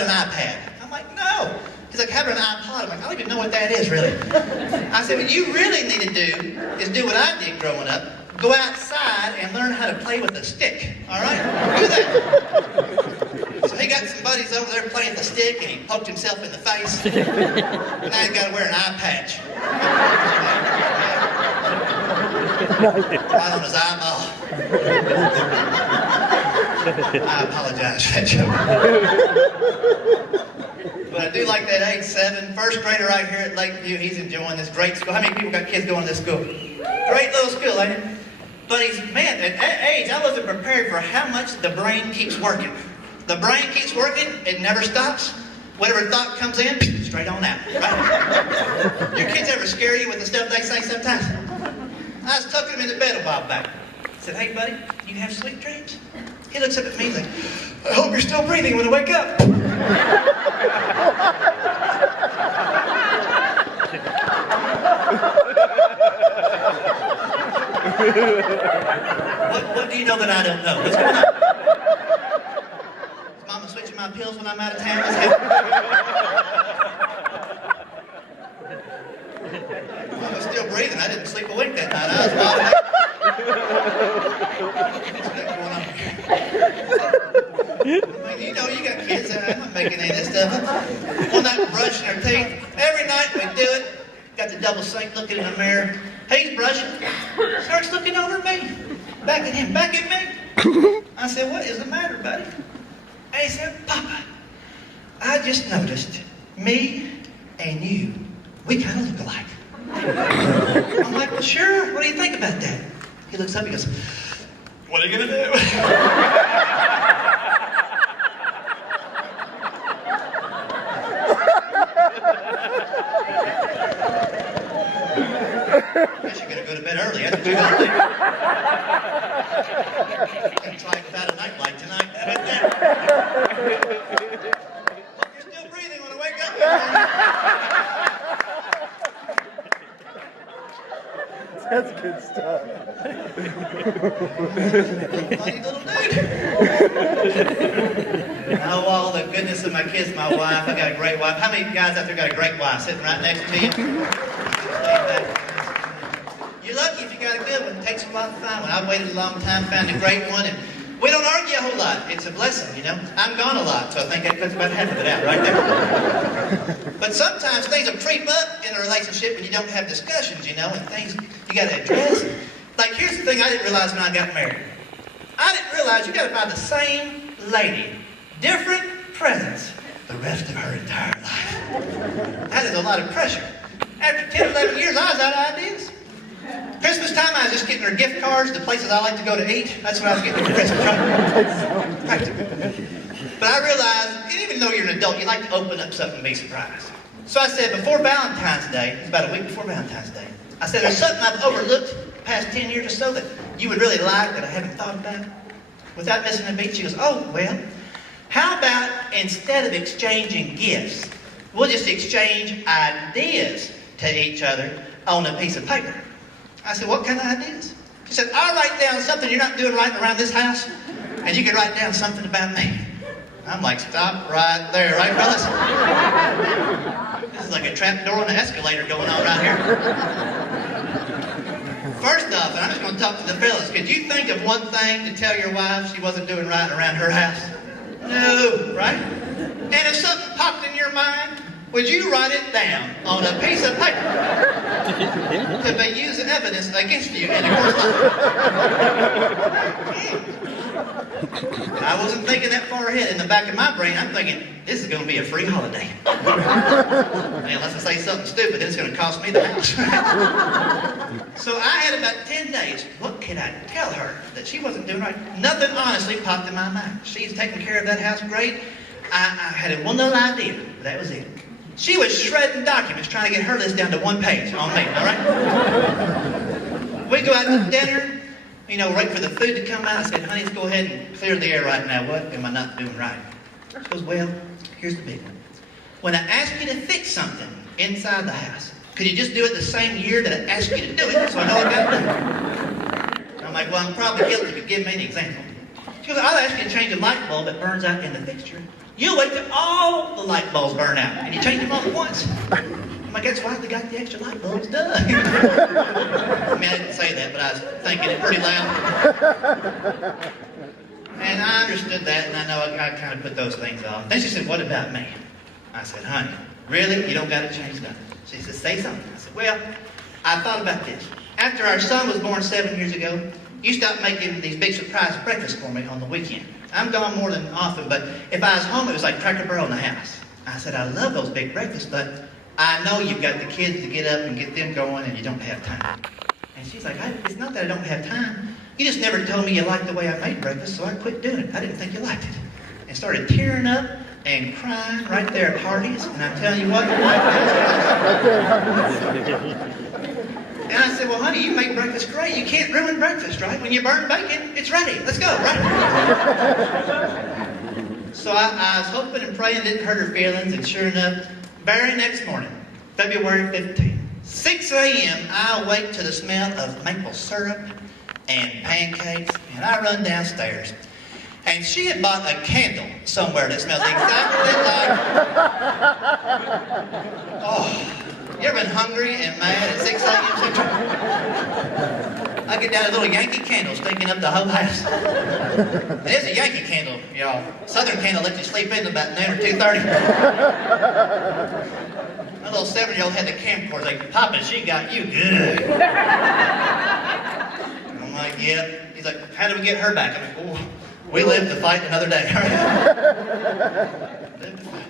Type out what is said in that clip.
an iPad. I'm like, no. He's like, how about an iPod? I'm like, I don't even know what that is, really. I said, what you really need to do is do what I did growing up. Go outside and learn how to play with a stick, all right? Do that. So he got some buddies over there playing the stick, and he poked himself in the face. And now he's got to wear an eye patch. Right on his eyeball. I apologize for that joke. But I do like that age 7, first grader right here at Lakeview. He's enjoying this great school. How many people got kids going to this school? Great little school, ain't it? But he's, man, at that age, I wasn't prepared for how much the brain keeps working. The brain keeps working, it never stops. Whatever thought comes in, straight on out, right? Your kids ever scare you with the stuff they say sometimes? I was tucking him into bed a while back. I said, hey, buddy, you have sweet dreams? He looks up at me, he's like, I hope you're still breathing when I wake up. What do you know that I don't know? What's going on? Is Mama switching my pills when I'm out of town? Mama's still breathing. I didn't sleep a wink that night. I was wild. I mean, you know, you got kids. I'm not making any of this stuff up. One night we're brushing our teeth. Every night we do it. Got the double sink looking in the mirror. He's brushing. Starts looking over at me. Back at him. Back at me. I said, what is the matter, buddy? And he said, Papa, I just noticed me and you, we kind of look alike. I'm like, well, sure. What do you think about that? He looks up and goes, what are you going to do? Guess you're going to go to bed early. That's what you're going to do. It's like without a nightlight tonight. Hope you're still breathing when I wake up. That's good stuff. Funny little dude. Oh, all the goodness of my kids, my wife. I got a great wife. How many guys out there got a great wife sitting right next to you? You're lucky if you got a good one. It takes a lot of time. When I've waited a long time, found a great one, and we don't argue a whole lot. It's a blessing, you know. I'm gone a lot, so I think that cuts about half of it out right there. But sometimes things will creep up in a relationship and you don't have discussions, you know, and things you got to address. Like, here's the thing I didn't realize when I got married. I didn't realize you got to buy the same lady different presents the rest of her entire life. That is a lot of pressure. After 10, 11 years, I was out of ideas. Christmas time, I was just getting her gift cards, the places I like to go to eat. That's what I was getting for Christmas, right? Practical. But I realized, even though you're an adult, you like to open up something and be surprised. So I said, before Valentine's Day, it was about a week before Valentine's Day, I said, there's something I've overlooked the past 10 years or so that you would really like that I haven't thought about. Without missing a beat, she goes, oh, well, how about instead of exchanging gifts, we'll just exchange ideas to each other on a piece of paper. I said, what kind of ideas? She said, I'll write down something you're not doing right around this house, and you can write down something about me. I'm like, stop right there, right, fellas? This is like a trap door on an escalator going on right here. First off, and I'm just going to talk to the fellas, could you think of one thing to tell your wife she wasn't doing right around her house? No, right? And if something popped in your mind, would you write it down on a piece of paper to be used as evidence against you in a court of law? I wasn't thinking that far ahead. In the back of my brain, I'm thinking, this is going to be a free holiday. Unless I say something stupid, then it's going to cost me the house. So I had about 10 days. What could I tell her that she wasn't doing right? Nothing honestly popped in my mind. She's taking care of that house great. I had one little idea, but that was it. She was shredding documents trying to get her list down to one page on me, all right? We go out to dinner, you know, wait for the food to come out. I said, honey, let's go ahead and clear the air right now. What am I not doing right? She goes, well, here's the big one. When I ask you to fix something inside the house, could you just do it the same year that I asked you to do it so I know I got it done? I'm like, well, I'm probably guilty, but give me an example. She goes, I'll ask you to change a light bulb that burns out in the fixture. You wait till all light bulbs burn out, and you change them all at once. I'm like, that's why they got the extra light bulbs done. I mean, I didn't say that, but I was thinking it pretty loud. And I understood that, and I know I kind of put those things off. Then she said, what about me? I said, honey, really? You don't got to change nothing. She said, say something. I said, well, I thought about this. After our son was born 7 years ago, you stopped making these big surprise breakfasts for me on the weekend. I'm gone more than often, but if I was home, it was like Cracker Barrel in the house. I said, I love those big breakfasts, but I know you've got the kids to get up and get them going, and you don't have time. And she's like, it's not that I don't have time. You just never told me you liked the way I made breakfast, so I quit doing it. I didn't think you liked it. And started tearing up and crying right there at Hardee's, and I'm telling you what. And I said, well, honey, you make breakfast great. You can't ruin breakfast, right? When you burn bacon, it's ready. Let's go, right? So I was hoping and praying it didn't hurt her feelings, and sure enough, very next morning, February 15th, 6 a.m., I awake to the smell of maple syrup and pancakes, and I run downstairs. And she had bought a candle somewhere that smells exactly like... Oh, you ever been hungry and mad at 6 a.m. Central? I get down a little Yankee candle stinking up the whole house. It is a Yankee candle, y'all. Southern candle lets you sleep in about noon or 2:30. My little 7-year-old had the camcorder like, Papa, she got you good. I'm like, yep. He's like, how do we get her back? I'm like, oh, we live to fight another day. Live to fight.